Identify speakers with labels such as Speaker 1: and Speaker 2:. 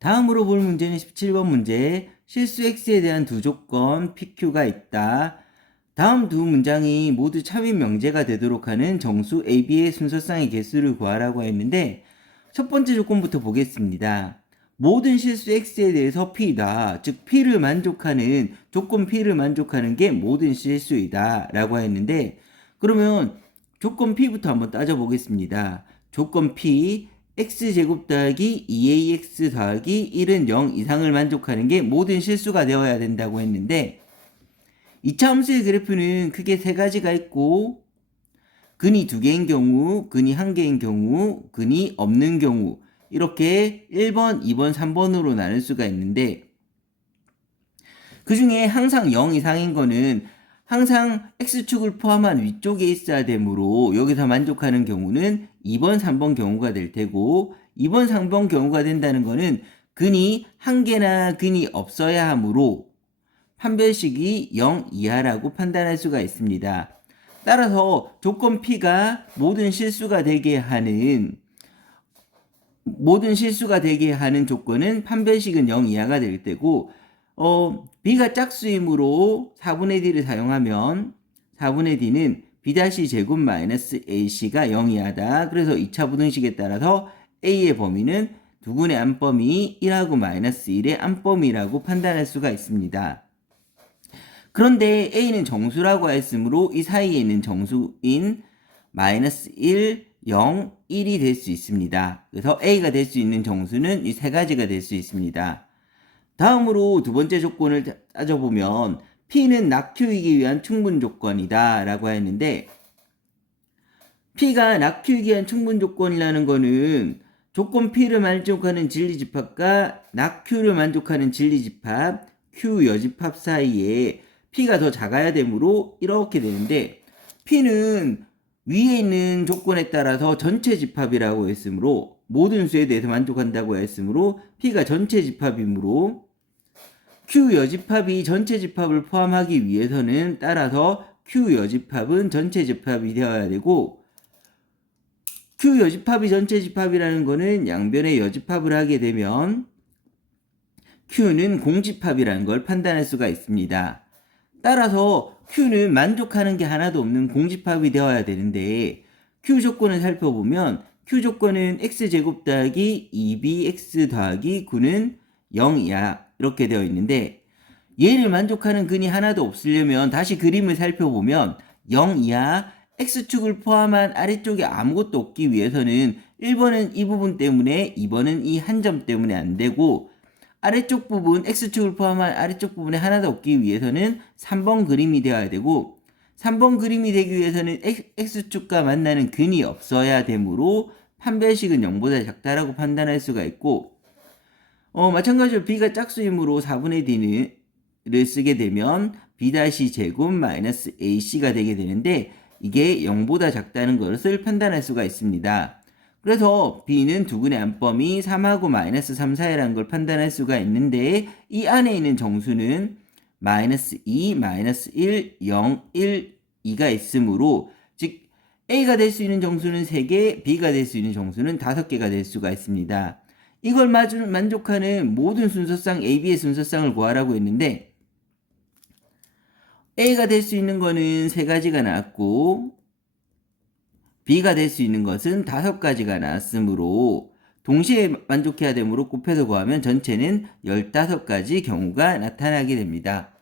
Speaker 1: 다음으로 볼 문제는 17번 문제. 실수 x에 대한 두 조건 PQ가 있다. 다음 두 문장이 모두 차빈 명제가 되도록 하는 정수 AB의 순서쌍의 개수를 구하라고 했는데 첫 번째 조건부터 보겠습니다. 모든 실수 x에 대해서 p다. 즉 p를 만족하는 조건 p를 만족하는 게 모든 실수이다 라고 했는데 그러면 조건 p부터 한번 따져보겠습니다. 조건 p x제곱 더하기 2ax 더하기 1은 0 이상을 만족하는 게 모든 실수가 되어야 된다고 했는데 이차 함수의 그래프는 크게 세 가지가 있고 근이 두 개인 경우, 근이 한 개인 경우, 근이 없는 경우 이렇게 1번, 2번, 3번으로 나눌 수가 있는데 그 중에 항상 0 이상인 거는 항상 x축을 포함한 위쪽에 있어야 되므로 여기서 만족하는 경우는 2번, 3번 경우가 될 테고 2번, 3번 경우가 된다는 거는 근이 한 개나 근이 없어야 하므로 판별식이 0 이하라고 판단할 수가 있습니다. 따라서 조건 P가 모든 실수가 되게 하는 모든 실수가 되게 하는 조건은 판별식은 0 이하가 될 때고 어, B가 짝수이므로 4분의 D를 사용하면 4분의 D는 B 다시 제곱 마이너스 AC가 0 이 하다. 그래서 2차 부등식에 따라서 A의 범위는 두근의 안범위 1하고 마이너스 1의 안범위라고 판단할 수가 있습니다. 그런데 A는 정수라고 했으므로 이 사이에 있는 정수인 마이너스 1, 0, 1이 될 수 있습니다. 그래서 A가 될 수 있는 정수는 이 세 가지가 될 수 있습니다. 다음으로 두 번째 조건을 따져보면 P는 낙큐이기 위한 충분 조건이다 라고 했는데 P가 낙큐이기 위한 충분 조건이라는 거는 조건 P를 만족하는 진리집합과 낙Q를 만족하는 진리집합 Q 여집합 사이에 P가 더 작아야 되므로 이렇게 되는데 P는 위에 있는 조건에 따라서 전체 집합이라고 했으므로 모든 수에 대해서 만족한다고 했으므로 P가 전체 집합이므로 Q 여집합이 전체 집합을 포함하기 위해서는 따라서 Q 여집합은 전체 집합이 되어야 되고 Q 여집합이 전체 집합이라는 거는 양변의 여집합을 하게 되면 Q는 공집합이라는 걸 판단할 수가 있습니다. 따라서 Q는 만족하는 게 하나도 없는 공집합이 되어야 되는데 Q 조건을 살펴보면 Q 조건은 x제곱 더하기 2bx 더하기 9는 0이야. 이렇게 되어 있는데 얘를 만족하는 근이 하나도 없으려면 다시 그림을 살펴보면 0 이하 x축을 포함한 아래쪽에 아무것도 없기 위해서는 1번은 이 부분 때문에 2번은 이 한 점 때문에 안 되고 아래쪽 부분 x축을 포함한 아래쪽 부분에 하나도 없기 위해서는 3번 그림이 되어야 되고 3번 그림이 되기 위해서는 x축과 만나는 근이 없어야 되므로 판별식은 0보다 작다라고 판단할 수가 있고 어, 마찬가지로 b가 짝수이므로 4분의 d를 쓰게 되면 b 다시 제곱 마이너스 ac가 되게 되는데 이게 0보다 작다는 것을 판단할 수가 있습니다. 그래서 b는 두근의 안범위 3하고 마이너스 3 사이라는 걸 판단할 수가 있는데 이 안에 있는 정수는 마이너스 2, 마이너스 1, 0, 1, 2가 있으므로 즉 a가 될 수 있는 정수는 3개, b가 될 수 있는 정수는 5개가 될 수가 있습니다. 이걸 만족하는 모든 순서쌍 AB의 순서쌍을 구하라고 했는데 A가 될 수 있는 거는 세 가지가 나왔고 B가 될 수 있는 것은 다섯 가지가 나왔으므로 동시에 만족해야 되므로 곱해서 구하면 전체는 15가지 경우가 나타나게 됩니다.